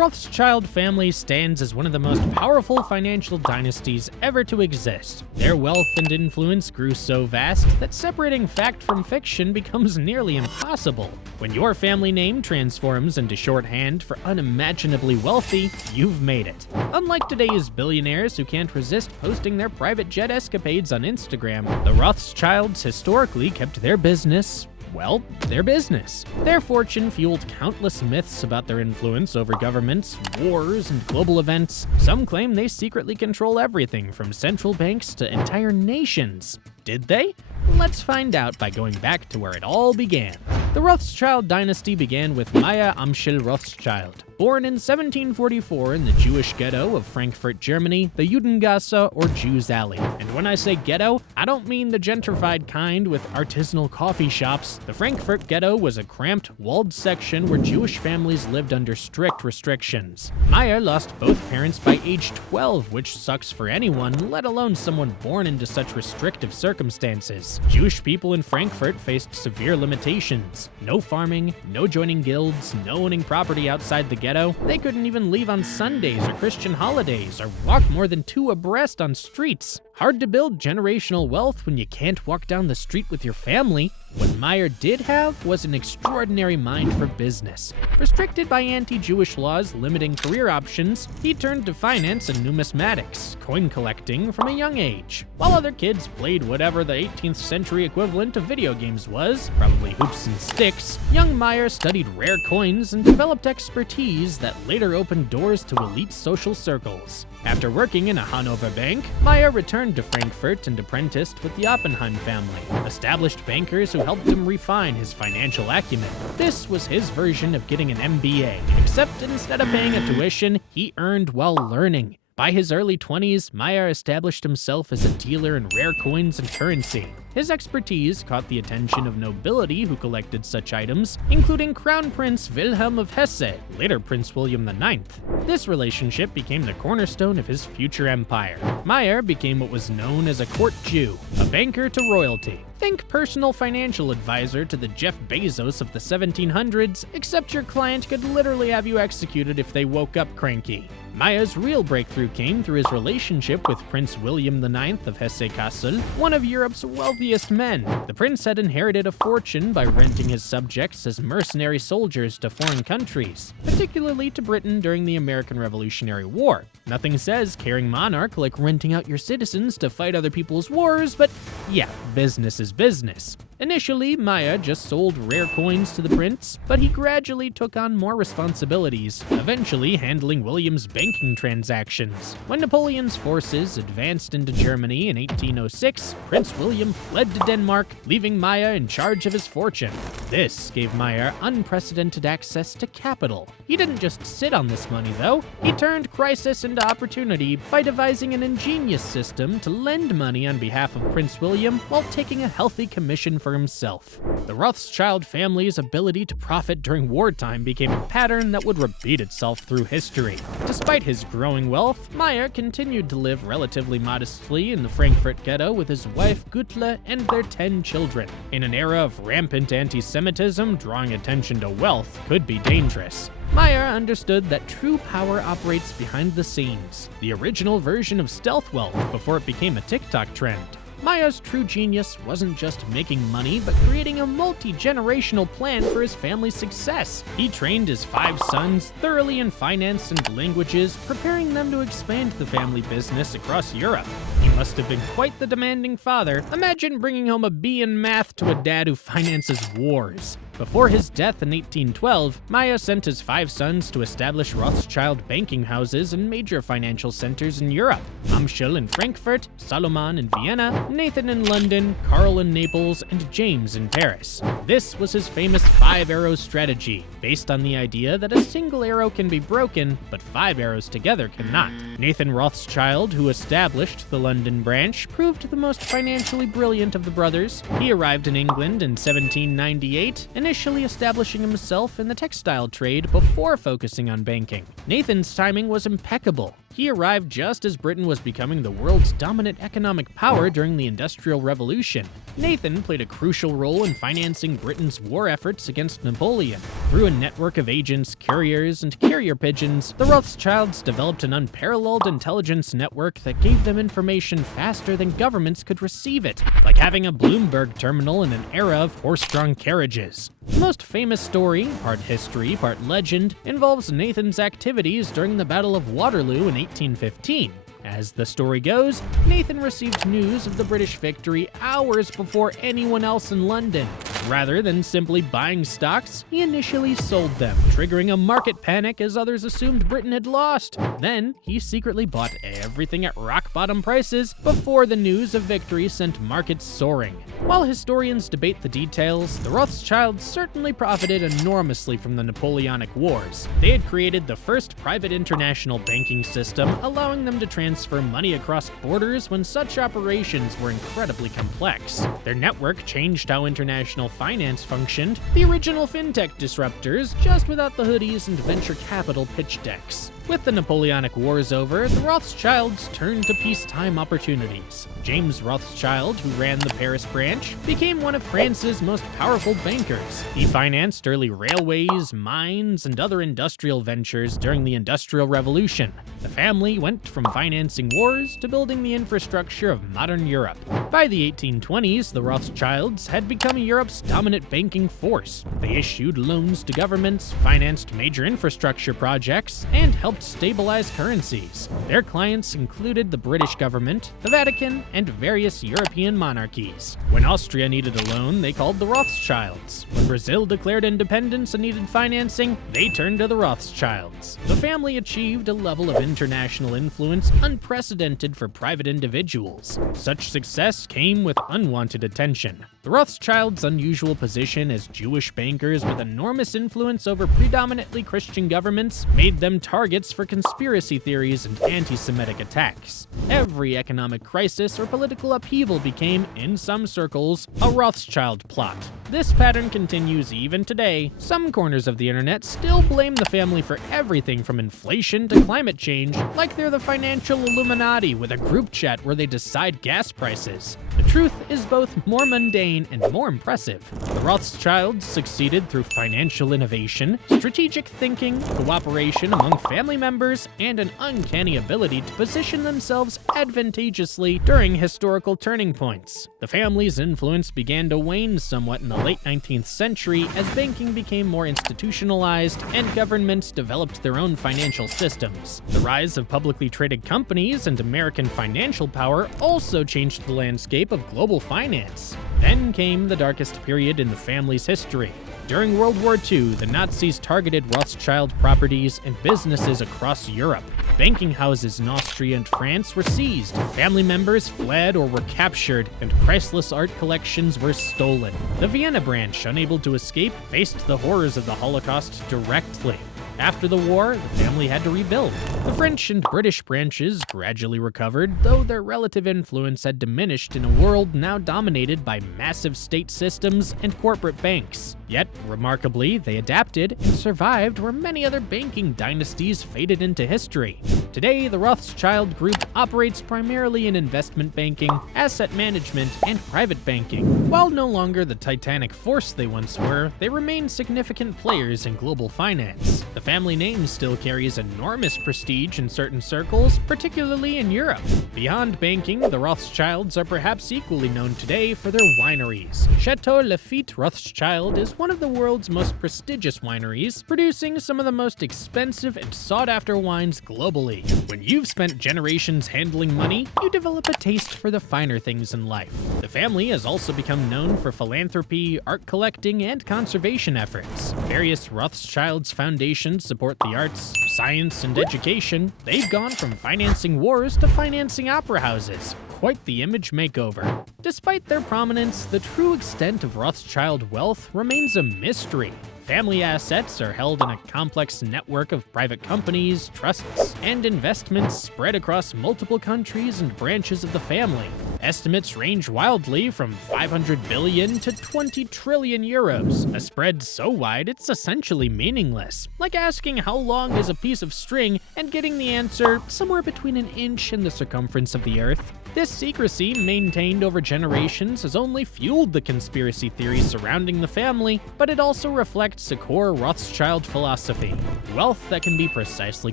Rothschild family stands as one of the most powerful financial dynasties ever to exist. Their wealth and influence grew so vast that separating fact from fiction becomes nearly impossible. When your family name transforms into shorthand for unimaginably wealthy, you've made it. Unlike today's billionaires who can't resist posting their private jet escapades on Instagram, the Rothschilds historically kept their business, well, their business. Their fortune fueled countless myths about their influence over governments, wars, and global events. Some claim they secretly control everything from central banks to entire nations. Did they? Let's find out by going back to where it all began. The Rothschild dynasty began with Mayer Amschel Rothschild. Born in 1744 in the Jewish ghetto of Frankfurt, Germany, the Judengasse, or Jews Alley. And when I say ghetto, I don't mean the gentrified kind with artisanal coffee shops. The Frankfurt ghetto was a cramped, walled section where Jewish families lived under strict restrictions. Mayer lost both parents by age 12, which sucks for anyone, let alone someone born into such restrictive circumstances. Jewish people in Frankfurt faced severe limitations. No farming, no joining guilds, no owning property outside the ghetto. They couldn't even leave on Sundays or Christian holidays, or walk more than two abreast on streets. Hard to build generational wealth when you can't walk down the street with your family. What Mayer did have was an extraordinary mind for business. Restricted by anti-Jewish laws limiting career options, he turned to finance and numismatics, coin collecting from a young age. While other kids played whatever the 18th century equivalent of video games was, probably hoops and sticks, young Mayer studied rare coins and developed expertise that later opened doors to elite social circles. After working in a Hanover bank, Mayer returned to Frankfurt and apprenticed with the Oppenheim family, established bankers who helped him refine his financial acumen. This was his version of getting an MBA, except instead of paying a tuition, he earned while learning. By his early 20s, Mayer established himself as a dealer in rare coins and currency. His expertise caught the attention of nobility who collected such items, including Crown Prince Wilhelm of Hesse, later Prince William IX. This relationship became the cornerstone of his future empire. Mayer became what was known as a court Jew, a banker to royalty. Think personal financial advisor to the Jeff Bezos of the 1700s, except your client could literally have you executed if they woke up cranky. Mayer's real breakthrough came through his relationship with Prince William IX of Hesse-Kassel, one of Europe's wealthiest men. The prince had inherited a fortune by renting his subjects as mercenary soldiers to foreign countries, particularly to Britain during the American Revolutionary War. Nothing says caring monarch like renting out your citizens to fight other people's wars, but yeah, business is business. Initially, Mayer just sold rare coins to the prince, but he gradually took on more responsibilities, eventually handling William's banking transactions. When Napoleon's forces advanced into Germany in 1806, Prince William fled to Denmark, leaving Mayer in charge of his fortune. This gave Mayer unprecedented access to capital. He didn't just sit on this money, though. He turned crisis into opportunity by devising an ingenious system to lend money on behalf of Prince William while taking a healthy commission for himself. The Rothschild family's ability to profit during wartime became a pattern that would repeat itself through history. Despite his growing wealth, Mayer continued to live relatively modestly in the Frankfurt ghetto with his wife Gütle and their 10 children. In an era of rampant anti-Semitism, drawing attention to wealth could be dangerous. Mayer understood that true power operates behind the scenes, the original version of stealth wealth before it became a TikTok trend. Mayer's true genius wasn't just making money, but creating a multi-generational plan for his family's success. He trained his 5 sons thoroughly in finance and languages, preparing them to expand the family business across Europe. He must have been quite the demanding father. Imagine bringing home a B in math to a dad who finances wars. Before his death in 1812, Mayer sent his 5 sons to establish Rothschild banking houses in major financial centers in Europe: Amschel in Frankfurt, Salomon in Vienna, Nathan in London, Karl in Naples, and James in Paris. This was his famous 5 arrows strategy, based on the idea that a single arrow can be broken, but 5 arrows together cannot. Nathan Rothschild, who established the London branch, proved the most financially brilliant of the brothers. He arrived in England in 1798, and initially establishing himself in the textile trade before focusing on banking. Nathan's timing was impeccable. He arrived just as Britain was becoming the world's dominant economic power during the Industrial Revolution. Nathan played a crucial role in financing Britain's war efforts against Napoleon. Through a network of agents, couriers, and carrier pigeons, the Rothschilds developed an unparalleled intelligence network that gave them information faster than governments could receive it, like having a Bloomberg terminal in an era of horse-drawn carriages. The most famous story, part history, part legend, involves Nathan's activities during the Battle of Waterloo in 1815. As the story goes, Nathan received news of the British victory hours before anyone else in London. Rather than simply buying stocks, he initially sold them, triggering a market panic as others assumed Britain had lost. Then, he secretly bought everything at rock-bottom prices before the news of victory sent markets soaring. While historians debate the details, the Rothschilds certainly profited enormously from the Napoleonic Wars. They had created the first private international banking system, allowing them to transfer money across borders when such operations were incredibly complex. Their network changed how international finance functioned, the original fintech disruptors, just without the hoodies and venture capital pitch decks. With the Napoleonic Wars over, the Rothschilds turned to peacetime opportunities. James Rothschild, who ran the Paris branch, became one of France's most powerful bankers. He financed early railways, mines, and other industrial ventures during the Industrial Revolution. The family went from financing wars to building the infrastructure of modern Europe. By the 1820s, the Rothschilds had become Europe's dominant banking force. They issued loans to governments, financed major infrastructure projects, and helped stabilize currencies. Their clients included the British government, the Vatican, and various European monarchies. When Austria needed a loan, they called the Rothschilds. When Brazil declared independence and needed financing, they turned to the Rothschilds. The family achieved a level of international influence unprecedented for private individuals. Such success came with unwanted attention. The Rothschilds' unusual position as Jewish bankers with enormous influence over predominantly Christian governments made them targets for conspiracy theories and anti-Semitic attacks. Every economic crisis or political upheaval became, in some circles, a Rothschild plot. This pattern continues even today. Some corners of the internet still blame the family for everything from inflation to climate change, like they're the financial Illuminati with a group chat where they decide gas prices. The truth is both more mundane and more impressive. The Rothschilds succeeded through financial innovation, strategic thinking, cooperation among family members, and an uncanny ability to position themselves advantageously during historical turning points. The family's influence began to wane somewhat in the late 19th century as banking became more institutionalized and governments developed their own financial systems. The rise of publicly traded companies and American financial power also changed the landscape of global finance. Then came the darkest period in the family's history. During World War II, the Nazis targeted Rothschild properties and businesses across Europe. Banking houses in Austria and France were seized, family members fled or were captured, and priceless art collections were stolen. The Vienna branch, unable to escape, faced the horrors of the Holocaust directly. After the war, the family had to rebuild. The French and British branches gradually recovered, though their relative influence had diminished in a world now dominated by massive state systems and corporate banks. Yet, remarkably, they adapted and survived where many other banking dynasties faded into history. Today, the Rothschild Group operates primarily in investment banking, asset management, and private banking. While no longer the titanic force they once were, they remain significant players in global finance. The family name still carries enormous prestige in certain circles, particularly in Europe. Beyond banking, the Rothschilds are perhaps equally known today for their wineries. Chateau Lafite Rothschild is one of the world's most prestigious wineries, producing some of the most expensive and sought-after wines globally. When you've spent generations handling money, you develop a taste for the finer things in life. The family has also become known for philanthropy, art collecting, and conservation efforts. Various Rothschilds foundations support the arts, science, and education. They've gone from financing wars to financing opera houses. Quite the image makeover. Despite their prominence, the true extent of Rothschild wealth remains a mystery. Family assets are held in a complex network of private companies, trusts, and investments spread across multiple countries and branches of the family. Estimates range wildly from 500 billion to 20 trillion euros, a spread so wide it's essentially meaningless, like asking how long is a piece of string and getting the answer somewhere between an inch and the circumference of the Earth. This secrecy, maintained over generations, has only fueled the conspiracy theories surrounding the family, but it also reflects a core Rothschild philosophy. Wealth that can be precisely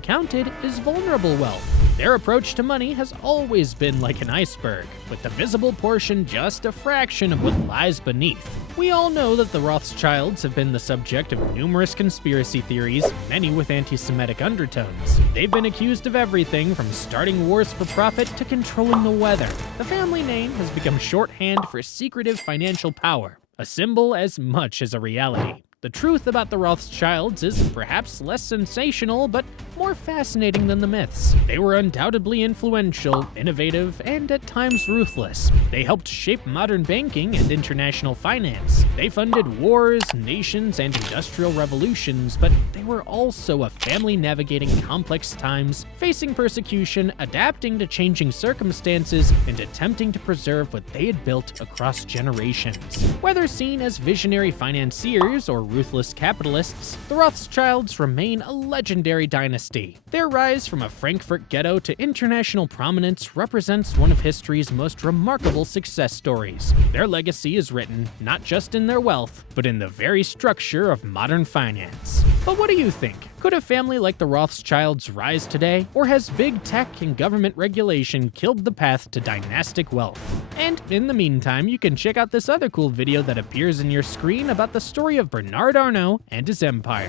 counted is vulnerable wealth. Their approach to money has always been like an iceberg, with the visible portion just a fraction of what lies beneath. We all know that the Rothschilds have been the subject of numerous conspiracy theories, many with anti-Semitic undertones. They've been accused of everything from starting wars for profit to controlling the weather. The family name has become shorthand for secretive financial power, a symbol as much as a reality. The truth about the Rothschilds is perhaps less sensational, but more fascinating than the myths. They were undoubtedly influential, innovative, and at times ruthless. They helped shape modern banking and international finance. They funded wars, nations, and industrial revolutions, but they were also a family navigating complex times, facing persecution, adapting to changing circumstances, and attempting to preserve what they had built across generations. Whether seen as visionary financiers or ruthless capitalists, the Rothschilds remain a legendary dynasty. Their rise from a Frankfurt ghetto to international prominence represents one of history's most remarkable success stories. Their legacy is written not just in their wealth, but in the very structure of modern finance. But what do you think? Could a family like the Rothschilds rise today, or has big tech and government regulation killed the path to dynastic wealth? And in the meantime, you can check out this other cool video that appears in your screen about the story of Bernard Arnault and his empire.